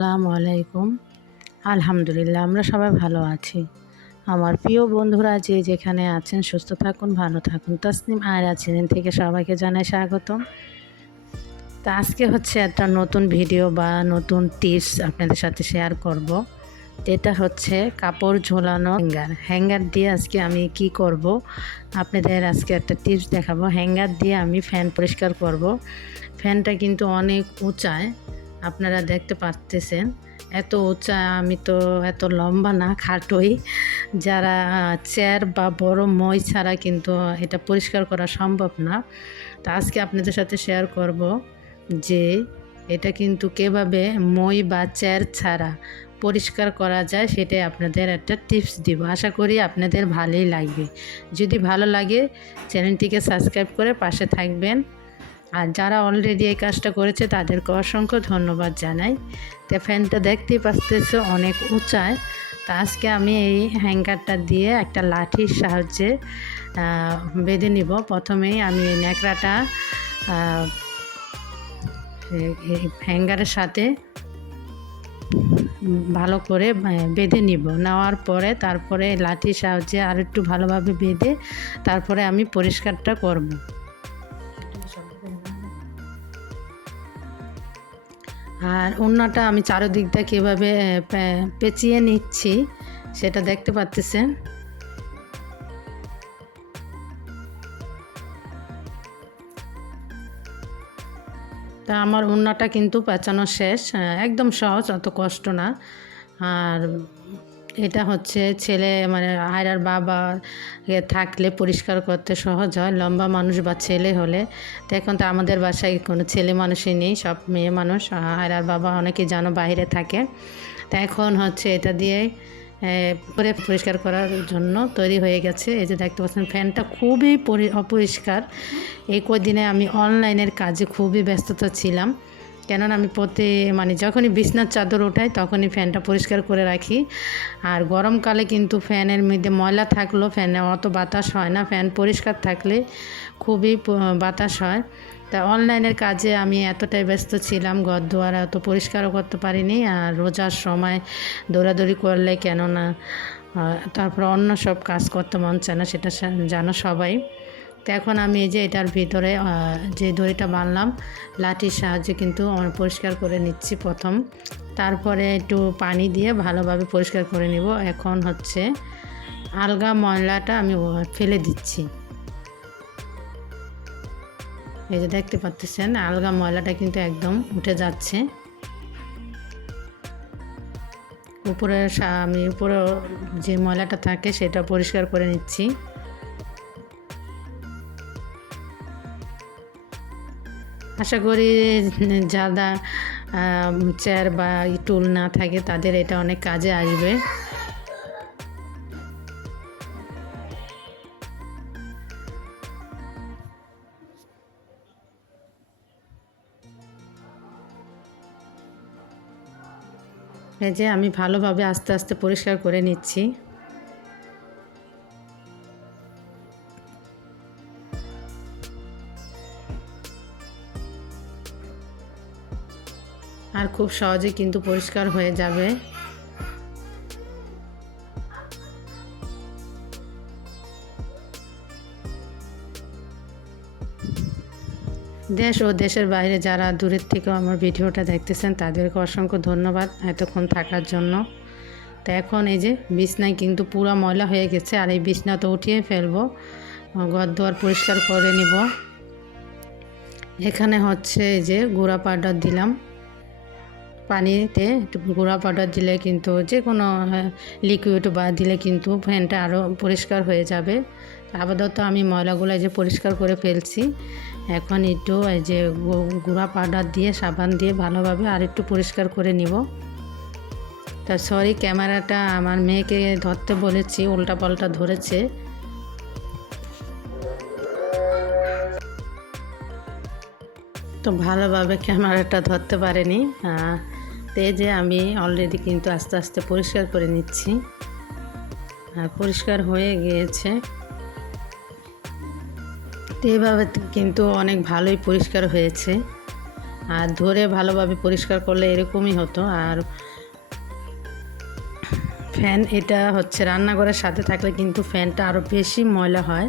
আসসালামু আলাইকুম। আলহামদুলিল্লাহ, আমরা সবাই ভালো আছি। আমার প্রিয় বন্ধুরা যে যেখানে আছেন, সুস্থ থাকুন, ভালো থাকুন। তসনিম আর আছেন থেকে সবাইকে জানাই স্বাগতম। তা আজকে হচ্ছে একটা নতুন ভিডিও বা নতুন টিপস আপনাদের সাথে শেয়ার করব। এটা হচ্ছে কাপড় ঝোলানো হ্যাঙ্গার। হ্যাঙ্গার দিয়ে আজকে আমি কি করব? আপনাদের আজকে একটা টিপস দেখাবো। হ্যাঙ্গার দিয়ে আমি ফ্যান পরিষ্কার করব। ফ্যানটা কিন্তু অনেক উঁচায়। আপনারা দেখতে পারতেছেন। এত উঁচা, আমি তো এত লম্বা না, খাটোই। যারা চেয়ার বা বড় মই ছাড়া কিন্তু এটা পরিষ্কার করা সম্ভব না। তো আজকে আপনাদের সাথে শেয়ার করব যে এটা কিন্তু কীভাবে মই বা চেয়ার ছাড়া পরিষ্কার করা যায়, সেটাই আপনাদের একটা টিপস দিব। আশা করি আপনাদের ভালোই লাগবে। যদি ভালো লাগে চ্যানেলটিকে সাবস্ক্রাইব করে পাশে থাকবেন। আর যারা অলরেডি এই কাজটা করেছে তাদেরকে অসংখ্য ধন্যবাদ জানাই। তো ফ্যানটা দেখতেই পাচ্তেছে অনেক উঁচায়। তা আজকে আমি এই হ্যাঙ্গারটা দিয়ে একটা লাঠির সাহায্যে বেঁধে নিব। প্রথমেই আমি এই ন্যাকড়াটা হ্যাঙ্গারের সাথে ভালো করে বেঁধে নিব। নেওয়ার পরে তারপরে লাঠির সাহায্যে আর একটু ভালোভাবে বেঁধে, তারপরে আমি পরিষ্কারটা করব। আর অন্যটা আমি চারোদিক দিয়ে কীভাবে পেঁচিয়ে নিচ্ছি, সেটা দেখতে পাচ্ছেন তা আমার উন্নাটা কিন্তু পেঁচানো শেষ একদম সহজ, অত কষ্ট না। আর এটা হচ্ছে ছেলে মানে আয়রার বাবা থাকলে পরিষ্কার করতে সহজ হয়। লম্বা মানুষ বা ছেলে হলে তো এখন তো আমাদের বাসায় কোনো ছেলে মানুষই নেই, সব মেয়ে মানুষ। আয়রার বাবা অনেকে জানো বাইরে থাকে। তা এখন হচ্ছে এটা দিয়ে পরে পরিষ্কার করার জন্য তৈরি হয়ে গেছে। এই যে দেখতে পাচ্ছেন, ফ্যানটা খুবই অপরিষ্কার। এই কদিনে আমি অনলাইনের কাজে খুবই ব্যস্ততা ছিলাম। কেননা আমি প্রতি মানে যখনই বিছনার চাদর ওঠাই তখনই ফ্যানটা পরিষ্কার করে রাখি। আর গরমকালে কিন্তু ফ্যানের মধ্যে ময়লা থাকলেও ফ্যানে অত বাতাস হয় না। ফ্যান পরিষ্কার থাকলে খুবই বাতাস হয়। তা অনলাইনের কাজে আমি এতটাই ব্যস্ত ছিলাম, ঘর দুয়ার এত পরিষ্কারও করতে পারিনি আর রোজার সময় দৌড়াদৌড়ি করলে কেননা তারপর অন্য সব কাজ করতে মন চায় না, সেটা জানো সবাই। তো এখন আমি এই যে এটার ভিতরে যে দড়িটা বানলাম লাঠির সাহায্যে কিন্তু পরিষ্কার করে নিচ্ছি প্রথম। তারপরে একটু পানি দিয়ে ভালোভাবে পরিষ্কার করে নিব। এখন হচ্ছে আলগা ময়লাটা আমি ফেলে দিচ্ছি। এই যে দেখতে পাচ্ছেন আলগা ময়লাটা কিন্তু একদম উঠে যাচ্ছে। উপরে আমি উপরে যে ময়লাটা থাকে সেটা পরিষ্কার করে নিচ্ছি। আশা করি যারা চেয়ার বা টুল না থাকে, তাদের এটা অনেক কাজে আসবে। এই যে আমি ভালোভাবে আস্তে আস্তে পরিষ্কার করে নিচ্ছি। আর খুব সহজে কিন্তু পরিষ্কার হয়ে যাবে। দেশ ও দেশের বাইরে যারা দূরের থেকেও আমার ভিডিওটা দেখতেছেন, তাদেরকে অসংখ্য ধন্যবাদ এতক্ষণ থাকার জন্য। তো এখন এই যে বিছনায় কিন্তু পুরো ময়লা হয়ে গেছে, আর এই বিছনা তো উঠিয়ে ফেলব। ঘর দুয়ার পরিষ্কার করে নিব। এখানে হচ্ছে এই যে গুঁড়া পাউডার দিলাম। পানিতে একটু গুঁড়া পাউডার দিলে কিন্তু যে কোনো লিকুইড বা দিলে কিন্তু ফ্যানটা আরও পরিষ্কার হয়ে যাবে। আপাতত আমি ময়লাগুলো যে পরিষ্কার করে ফেলছি। এখন একটু এই যে গুঁড়া পাউডার দিয়ে, সাবান দিয়ে ভালোভাবে আর একটু পরিষ্কার করে নিব। তা সরি ক্যামেরাটা আমার মেয়েকে ধরতে বলেছি উল্টা পাল্টা ধরেছে। তো ভালোভাবে ক্যামেরাটা ধরতে পারেনি। তে যে আমি অলরেডি কিন্তু আস্তে আস্তে পরিষ্কার করে নিচ্ছি। আর পরিষ্কার হয়ে গিয়েছে। তো এইভাবে কিন্তু অনেক ভালোই পরিষ্কার হয়েছে। আর ধরে ভালোভাবে পরিষ্কার করলে এরকমই হতো। আর ফ্যান এটা হচ্ছে রান্নাঘরের সাথে থাকলে কিন্তু ফ্যানটা আরও বেশি ময়লা হয়।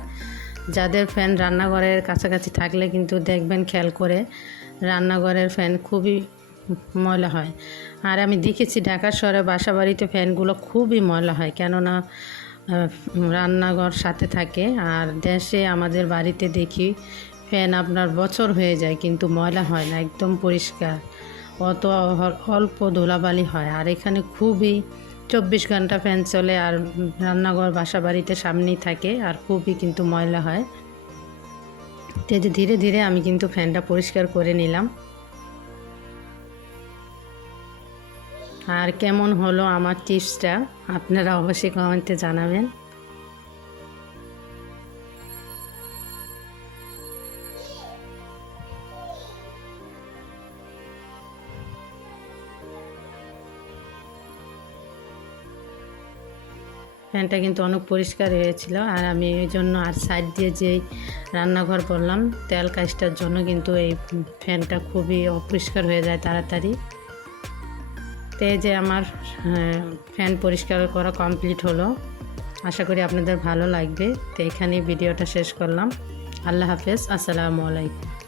যাদের ফ্যান রান্নাঘরের কাছাকাছি থাকলে কিন্তু দেখবেন খেয়াল করে রান্নাঘরের ফ্যান খুবই ময়লা হয়। আর আমি দেখেছি ঢাকা শহরে বাসা বাড়িতে ফ্যানগুলো খুবই ময়লা হয়। কেননা রান্নাঘর সাথে থাকে। আর দেশে আমাদের বাড়িতে দেখি ফ্যান আপনার বছর হয়ে যায় কিন্তু ময়লা হয় না, একদম পরিষ্কার। অত অল্প ধুলাবালি হয়। আর এখানে খুবই চব্বিশ ঘণ্টা ফ্যান চলে আর রান্নাঘর বাসা বাড়িতে সামনেই থাকে আর খুবই কিন্তু ময়লা হয়। তো ধীরে ধীরে আমি কিন্তু ফ্যানটা পরিষ্কার করে নিলাম। আর কেমন হলো আমার টিপসটা আপনারা অবশ্যই কমেন্টে জানাবেন। ফ্যানটা কিন্তু অনেক পরিষ্কার হয়েছিল আর আমি এই জন্য আর সাইড দিয়ে যেই রান্নাঘর করলাম, তেল কাজটার জন্য কিন্তু এই ফ্যানটা খুবই অপরিষ্কার হয়ে যায় তাড়াতাড়ি। তো এই যে আমার ফ্যান পরিষ্কার করা কমপ্লিট হলো। আশা করি আপনাদের ভালো লাগবে। তো এখানেই ভিডিওটা শেষ করলাম। আল্লাহ হাফেজ। আসসালামু আলাইকুম।